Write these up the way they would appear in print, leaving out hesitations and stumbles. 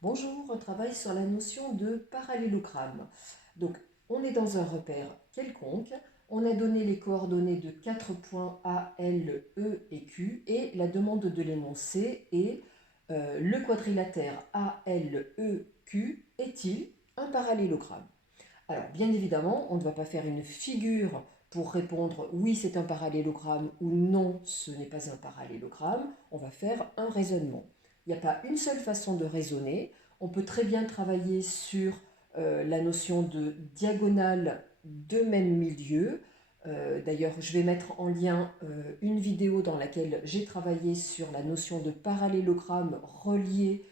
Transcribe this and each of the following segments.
Bonjour, on travaille sur la notion de parallélogramme. Donc, on est dans un repère quelconque, on a donné les coordonnées de 4 points A, L, E et Q, et la demande de l'énoncé est le quadrilatère A, L, E, Q est-il un parallélogramme? Alors, bien évidemment, on ne va pas faire une figure pour répondre oui, c'est un parallélogramme ou non, ce n'est pas un parallélogramme. On va faire un raisonnement. Il n'y a pas une seule façon de raisonner. On peut très bien travailler sur la notion de diagonale de même milieu. D'ailleurs, je vais mettre en lien une vidéo dans laquelle j'ai travaillé sur la notion de parallélogramme relié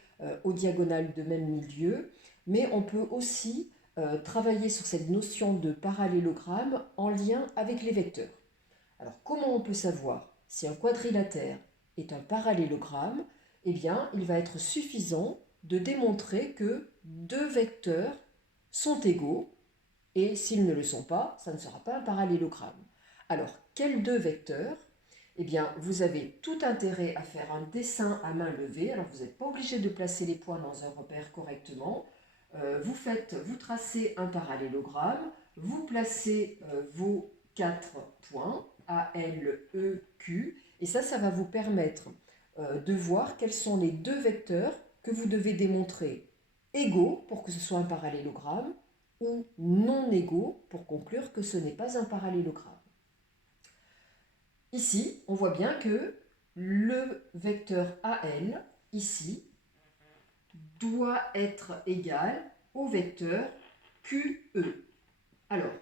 aux diagonales de même milieu. Mais on peut aussi travailler sur cette notion de parallélogramme en lien avec les vecteurs. Alors, comment on peut savoir si un quadrilatère est un parallélogramme? Eh bien, il va être suffisant de démontrer que deux vecteurs sont égaux, et s'ils ne le sont pas, ça ne sera pas un parallélogramme. Alors, quels deux vecteurs? Eh bien, vous avez tout intérêt à faire un dessin à main levée. Alors, vous n'êtes pas obligé de placer les points dans un repère correctement. Vous tracez un parallélogramme, vous placez vos 4 points, A, L, E, Q, et ça va vous permettre de voir quels sont les deux vecteurs que vous devez démontrer égaux pour que ce soit un parallélogramme, ou non égaux pour conclure que ce n'est pas un parallélogramme. Ici, on voit bien que le vecteur AL, ici, doit être égal au vecteur QE. Alors,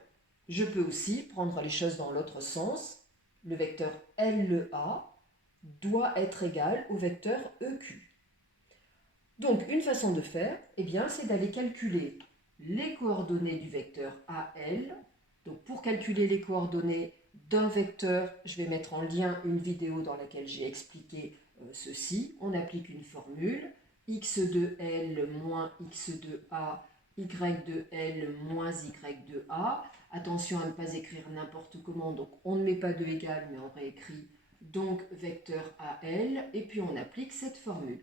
je peux aussi prendre les choses dans l'autre sens. Le vecteur LEA doit être égal au vecteur EQ. Donc, une façon de faire, eh bien, c'est d'aller calculer les coordonnées du vecteur AL. Donc, pour calculer les coordonnées d'un vecteur, je vais mettre en lien une vidéo dans laquelle j'ai expliqué ceci. On applique une formule, x de L moins x de A, y de L moins y de A. Attention à ne pas écrire n'importe comment, donc on ne met pas de égal, mais on réécrit donc vecteur AL, et puis on applique cette formule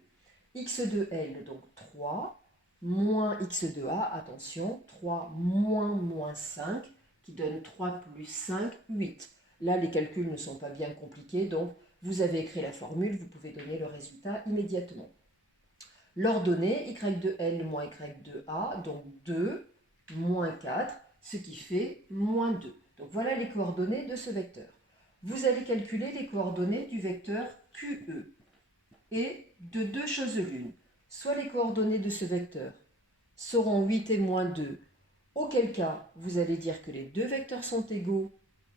x de L, donc 3, moins x de A, attention, 3 moins 5, qui donne 3 plus 5, 8. Là, les calculs ne sont pas bien compliqués, donc vous avez écrit la formule, vous pouvez donner le résultat immédiatement. L'ordonnée, y de L moins y de A, donc 2 moins 4, ce qui fait moins 2. Donc voilà les coordonnées de ce vecteur. Vous allez calculer les coordonnées du vecteur QE. Et de deux choses l'une, soit les coordonnées de ce vecteur seront 8 et moins 2, auquel cas vous allez dire que les deux vecteurs sont égaux,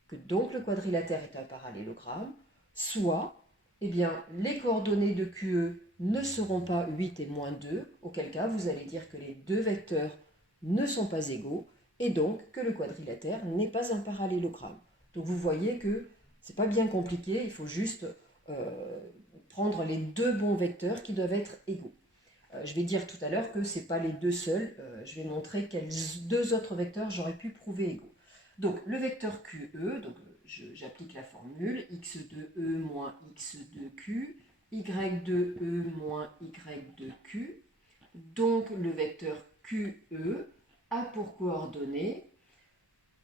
que donc le quadrilatère est un parallélogramme, soit eh bien, les coordonnées de QE ne seront pas 8 et moins 2, auquel cas vous allez dire que les deux vecteurs ne sont pas égaux, et donc que le quadrilatère n'est pas un parallélogramme. Donc vous voyez que ce n'est pas bien compliqué, il faut juste prendre les deux bons vecteurs qui doivent être égaux. Je vais dire tout à l'heure que ce n'est pas les deux seuls. Je vais montrer quels deux autres vecteurs j'aurais pu prouver égaux. Donc le vecteur QE, donc j'applique la formule x de E moins x de Q, y de E moins y de Q. Donc le vecteur QE a pour coordonnées,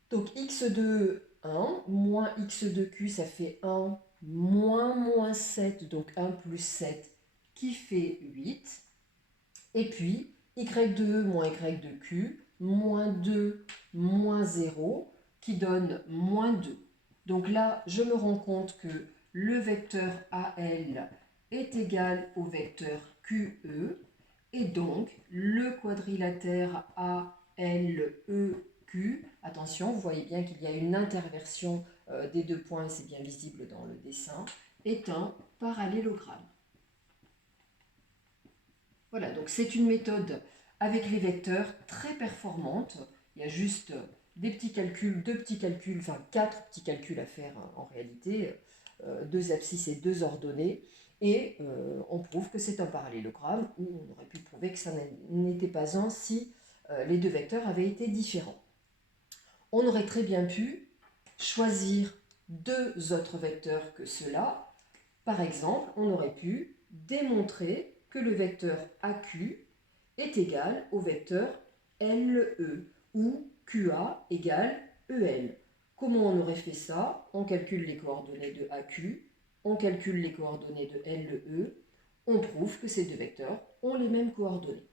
donc x de 1 moins x de Q, ça fait 1 moins 7, donc 1 plus 7, qui fait 8. Et puis, y de E moins y de Q, moins 2, moins 0, qui donne moins 2. Donc là, je me rends compte que le vecteur AL est égal au vecteur QE, et donc le quadrilatère ALEQ, attention, vous voyez bien qu'il y a une interversion des deux points, et c'est bien visible dans le dessin, est un parallélogramme. Voilà, donc c'est une méthode avec les vecteurs très performante. Il y a juste des petits calculs, deux petits calculs, enfin 4 petits calculs à faire en réalité, deux abscisses et deux ordonnées, et on prouve que c'est un parallélogramme, ou on aurait pu prouver que ça n'était pas un si les deux vecteurs avaient été différents. On aurait très bien pu choisir deux autres vecteurs que ceux-là. Par exemple, on aurait pu démontrer que le vecteur AQ est égal au vecteur LE, où QA égale EL. Comment on aurait fait ça? On calcule les coordonnées de AQ, on calcule les coordonnées de LE, on prouve que ces deux vecteurs ont les mêmes coordonnées.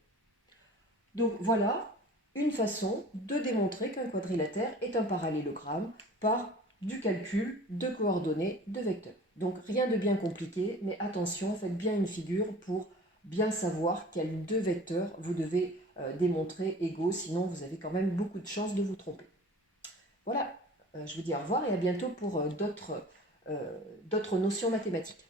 Donc voilà une façon de démontrer qu'un quadrilatère est un parallélogramme par du calcul de coordonnées de vecteurs. Donc rien de bien compliqué, mais attention, faites bien une figure pour bien savoir quels deux vecteurs vous devez démontrer égaux, sinon vous avez quand même beaucoup de chances de vous tromper. Voilà, je vous dis au revoir et à bientôt pour d'autres notions mathématiques.